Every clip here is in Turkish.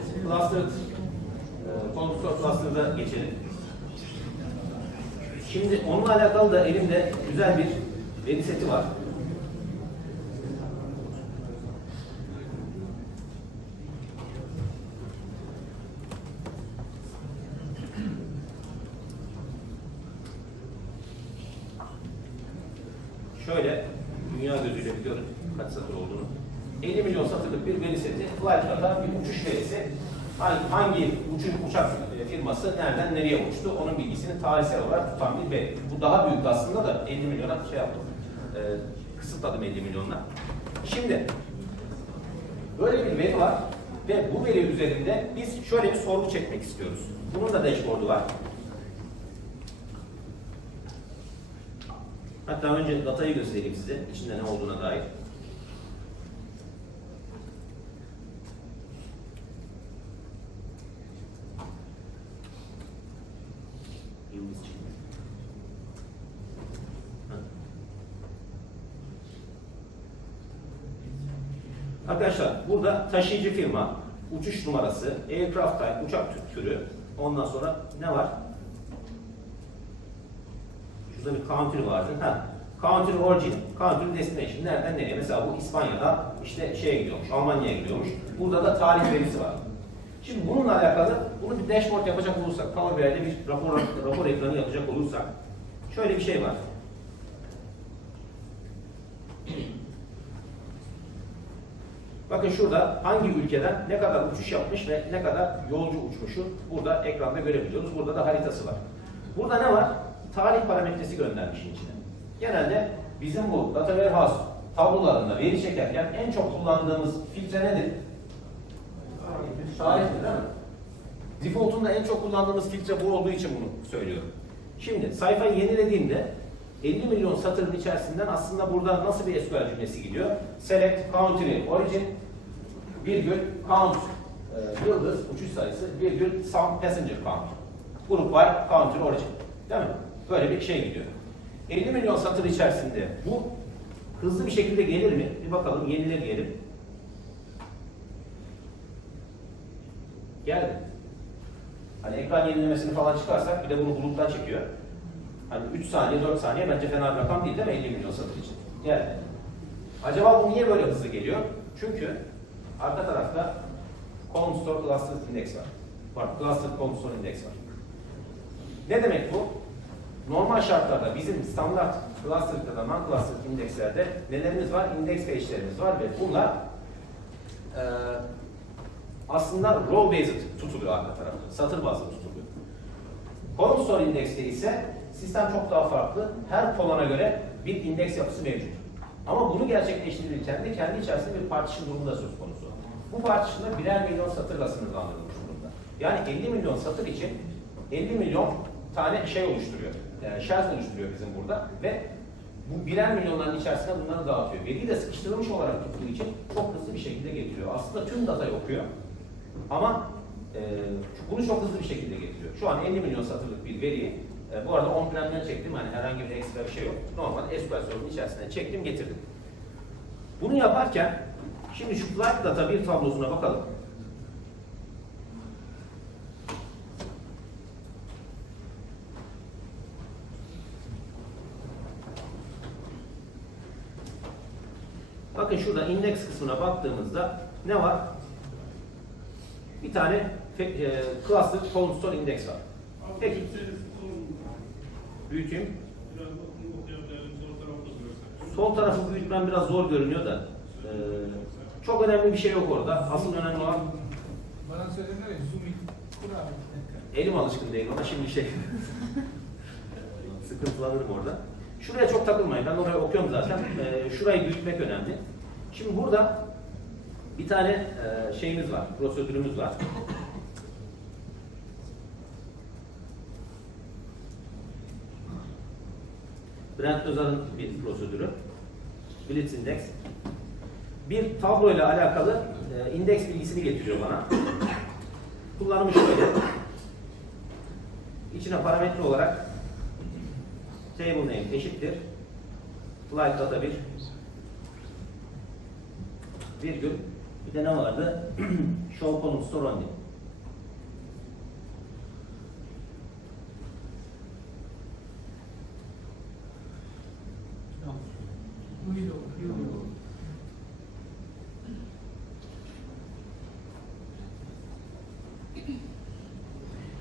şu cluster, e, konstruktör cluster'da geçelim. Şimdi onunla alakalı da elimde güzel bir veri seti var. Şöyle dünya gözüyle biliyorum kaç satır olduğunu. 50 milyon satırlık bir veri seti, flight data, bir uçuş verisi. Hangi, hangi uçuş, uçak firması nereden nereye uçtu, onun bilgisini tarihsel olarak tutan bir veri. Bu daha büyük aslında da 50 milyona şey yaptım. E, kısıtladım 50 milyonla. Şimdi böyle bir veri var ve bu veri üzerinde biz şöyle bir sorgu çekmek istiyoruz. Bunun da dashboard'u var. Hatta önce datayı göstereyim size, içinde ne olduğuna dair. Yıldız çıkıyor. Ha. Arkadaşlar burada taşıyıcı firma, uçuş numarası, aircraft type, uçak türü, ondan sonra ne var? Şurada bir country vardı. Ha. Country origin, country destination. Nereden nereye? Mesela bu İspanya'da işte şeye gidiyormuş, Almanya'ya gidiyormuş. Burada da tarih verisi var. Şimdi bununla alakalı bunu bir dashboard yapacak olursak, Power BI'de bir rapor, rapor ekranı yapacak olursak şöyle bir şey var. Bakın şurada hangi ülkeden ne kadar uçuş yapmış ve ne kadar yolcu uçmuşu burada ekranda görebiliyoruz. Burada da haritası var. Burada ne var? Tarih parametresi göndermişin içine. Genelde bizim bu data warehouse tablolarında veri çekerken en çok kullandığımız filtre nedir? Tarihtir değil mi? Default'unda en çok kullandığımız filtre bu olduğu için bunu söylüyorum. Şimdi sayfayı yenilediğimde 50 milyon satırın içerisinden aslında burada nasıl bir SQL cümlesi gidiyor? Select country origin virgül count e, yıldız uçuş sayısı virgül some passenger count. Group by country origin. Değil mi? Böyle bir şey gidiyor. 50 milyon satır içerisinde bu hızlı bir şekilde gelir mi? Bir bakalım yeniler diyelim. Geldi. Hani ekran yenilemesini falan çıkarsak bir de bunu buluttan çekiyor. Hani 3 saniye, 4 saniye bence fena bir rakam değil değil mi 50 milyon satır için? Geldi. Acaba bu niye böyle hızlı geliyor? Çünkü arka tarafta Column Store Cluster Index var. Var, Cluster Column Store Index var. Ne demek bu? Normal şartlarda bizim standart cluster ya da non-cluster indekslerde nelerimiz var? Index page'lerimiz var ve bunlar eee aslında row based tutuluyor arka tarafta. Satır bazlı tutuluyor. Column store indekste ise sistem çok daha farklı. Her kolona göre bir indeks yapısı mevcut. Ama bunu gerçekleştirirken de kendi içerisinde bir partition durumu da söz konusu. Bu partition'da birer milyon satırla sınırlandırılmış durumda. Yani 50 milyon satır için 50 milyon tane şey oluşturuyor. Yani shelf oluşturuyor bizim burada ve bu birer milyonların içerisine bunları dağıtıyor. Veriyi de sıkıştırılmış olarak tuttuğu için çok hızlı bir şekilde getiriyor. Aslında tüm datayı okuyor. Ama e, bunu çok hızlı bir şekilde getiriyor. Şu an 50 milyon satırlık bir veriyi, e, bu arada on plandan çektim, hani herhangi bir ekstra bir şey yok. Normal SQL server'ın içerisinden çektim, getirdim. Bunu yaparken, şimdi şu flight data bir tablosuna bakalım. Bakın şurada index kısmına baktığımızda ne var? Bir tane e, cluster column store index var. Peki. Büyüteyim. Sol tarafı büyütmem biraz zor görünüyor da. e, çok önemli bir şey yok orada. Asıl önemli olan Bana söylediler ya. Kur abi. elim alışkın değil ona şimdi şey sıkıntılanırım orada. Şuraya çok takılmayın. Ben oraya okuyorum zaten. E, şurayı büyütmek önemli. Şimdi burada bir tane e, şeyimiz var, prosedürümüz var. Brent Özar'ın bir prosedürü. Blitz Index. Bir tablo ile alakalı e, indeks bilgisini getiriyor bana. Kullanımı şöyle. İçine parametre olarak table name eşittir. Flight data 1 virgül Bir de ne vardı? Show column store only.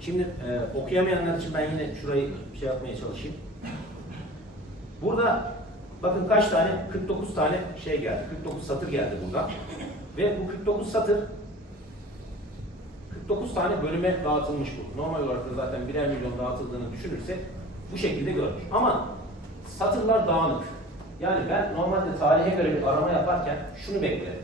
Şimdi e, okuyamayanlar için ben yine şurayı şey yapmaya çalışayım. Burada bakın kaç tane? 49 tane şey geldi. 49 satır geldi burada. Ve bu 49 satır 49 tane bölüme dağıtılmış bu. Normal olarak da zaten birer milyon dağıtıldığını düşünürsek bu şekilde görünür. Ama satırlar dağınık. Yani ben normalde tarihe göre bir arama yaparken şunu beklerim.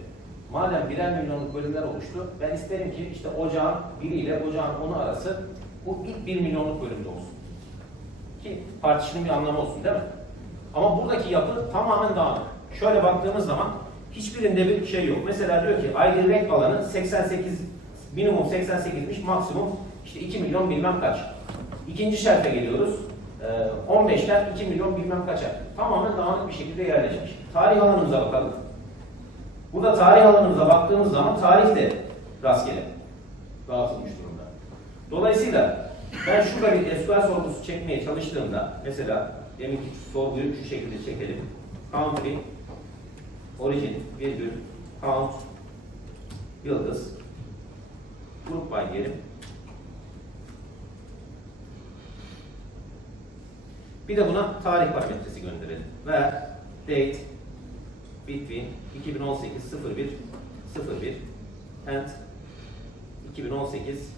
Madem birer milyonluk bölümler oluştu, ben isterim ki işte ocağın biriyle ocağın onu arası bu ilk bir milyonluk bölümde olsun. Ki partişinin bir anlamı olsun değil mi? Ama buradaki yapı tamamen dağınık. Şöyle baktığımız zaman hiçbirinde bir şey yok. Mesela diyor ki ayrı renk alanı 88, minimum 88'miş, maksimum işte 2 milyon bilmem kaç. İkinci şerfe geliyoruz. Ee, 15'ten 2 milyon bilmem kaça. Tamamen dağınık bir şekilde yerleşmiş. Tarih alanımıza bakalım. Burada tarih alanımıza baktığımız zaman tarih de rastgele dağıtılmış durumda. Dolayısıyla ben şurada bir SQL sorgusu çekmeye çalıştığımda mesela deminki sorguyu şu şekilde çekelim. Country, origin, virgül, count, yıldız, group by diyelim. Bir de buna tarih parametresi gönderelim. Ver, date, between 2018 01 01 and 2018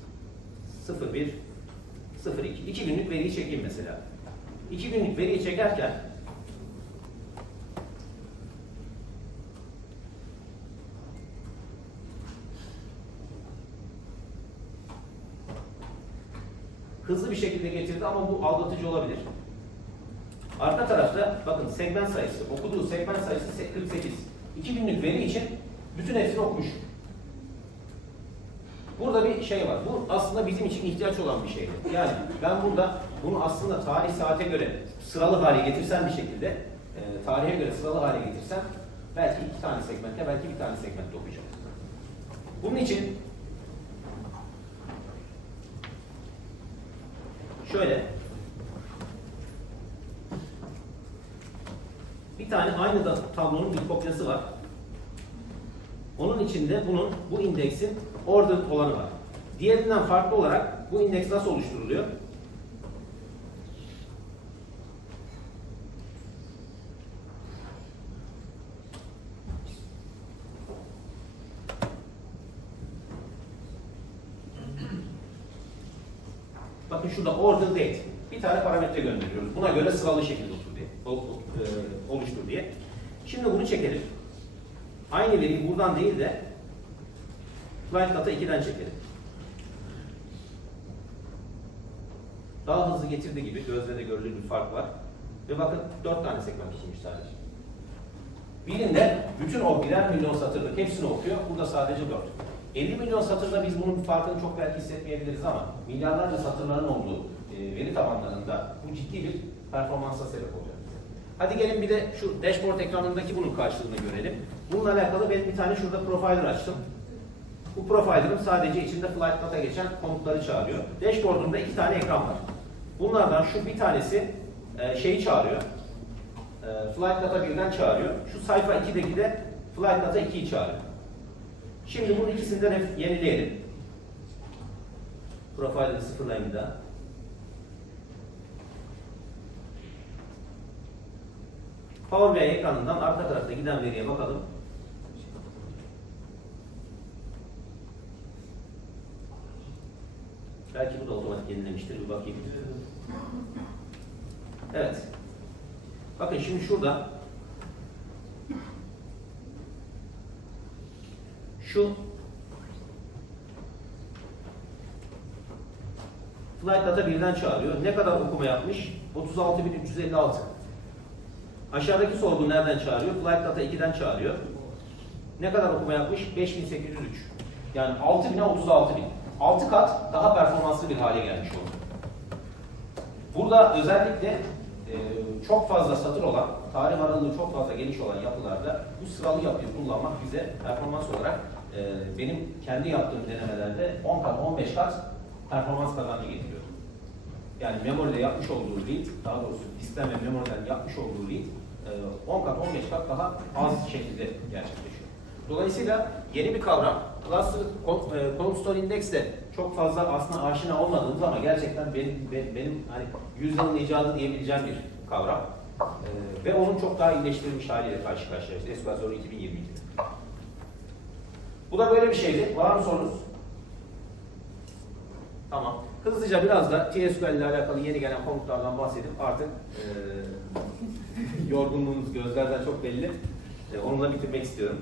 01 02. 2 günlük veriyi çekeyim mesela. 2 günlük veriyi çekerken hızlı bir şekilde getirdi ama bu aldatıcı olabilir. Arka tarafta bakın segment sayısı, okuduğu segment sayısı 48. 2 günlük veri için bütün hepsini okumuş. Burada bir şey var. Bu aslında bizim için ihtiyaç olan bir şeydi. Yani ben burada bunu aslında tarih saate göre sıralı hale getirsem bir şekilde, e, tarihe göre sıralı hale getirsem belki iki tane segmentte, belki bir tane segmentte okuyacağım. Bunun için şöyle bir tane aynı da tablonun bir kopyası var. Onun içinde bunun bu indeksin ordered olanı var. Diğerinden farklı olarak bu indeks nasıl oluşturuluyor? Bakın şurada order date. Bir tane parametre gönderiyoruz. Buna göre sıralı şekilde otur diye, ol- ol- e, oluştur diye. Şimdi bunu çekelim. Aynı veriyi buradan değil de flight data 2'den çekelim. Daha hızlı getirdiği gibi gözle de görülür bir fark var. Ve bakın 4 tane segment tutmuş sadece. Birinde bütün o birer milyon satırlık hepsini okuyor. Burada sadece 4. 50 milyon satırda biz bunun farkını çok belki hissetmeyebiliriz ama milyarlarca satırların olduğu e, veri tabanlarında bu ciddi bir performansa sebep oluyor. Hadi gelin bir de şu dashboard ekranındaki bunun karşılığını görelim. Bununla alakalı ben bir tane şurada profiler açtım. Bu profiler'ın sadece içinde flight data geçen komutları çağırıyor. Dashboard'umda iki tane ekran var. Bunlardan şu bir tanesi e, şeyi çağırıyor. E, flight data 1'den çağırıyor. Şu sayfa 2'deki de flight data 2'yi çağırıyor. Şimdi bunun ikisinden hep yenileyelim. Profiler'ı sıfırlayayım bir Power BI ekranından arka tarafta giden veriye bakalım. Belki bu da otomatik yenilemiştir. Bir bakayım. Evet. Bakın şimdi şurada şu Flight Data birden çağırıyor. Ne kadar okuma yapmış? 36.356. Aşağıdaki sorgu nereden çağırıyor? Flight Data 2'den çağırıyor. Ne kadar okuma yapmış? 5803. Yani 6000'e 36000. 6 kat daha performanslı bir hale gelmiş oldu. Burada özellikle e, çok fazla satır olan, tarih aralığı çok fazla geniş olan yapılarda bu sıralı yapıyı kullanmak bize performans olarak e, benim kendi yaptığım denemelerde 10 kat 15 kat performans kazancı getiriyordu. Yani memoride yapmış olduğu read, daha doğrusu diskten ve memoriden yapmış olduğu read e, 10 kat 15 kat daha az şekilde gerçekleşiyor. Dolayısıyla yeni bir kavram. Cluster Con- e, Store Index de çok fazla aslında aşina olmadığımız ama gerçekten benim, benim, benim hani yüzyılın icadı diyebileceğim bir kavram. E, ve onun çok daha iyileştirilmiş haliyle karşı karşıyayız. Server 2022. Bu da böyle bir şeydi. Var mı sorunuz? Tamam. Hızlıca biraz da TSQL ile alakalı yeni gelen komutlardan bahsedip artık e, yorgunluğunuz gözlerden çok belli. E, onunla bitirmek istiyorum.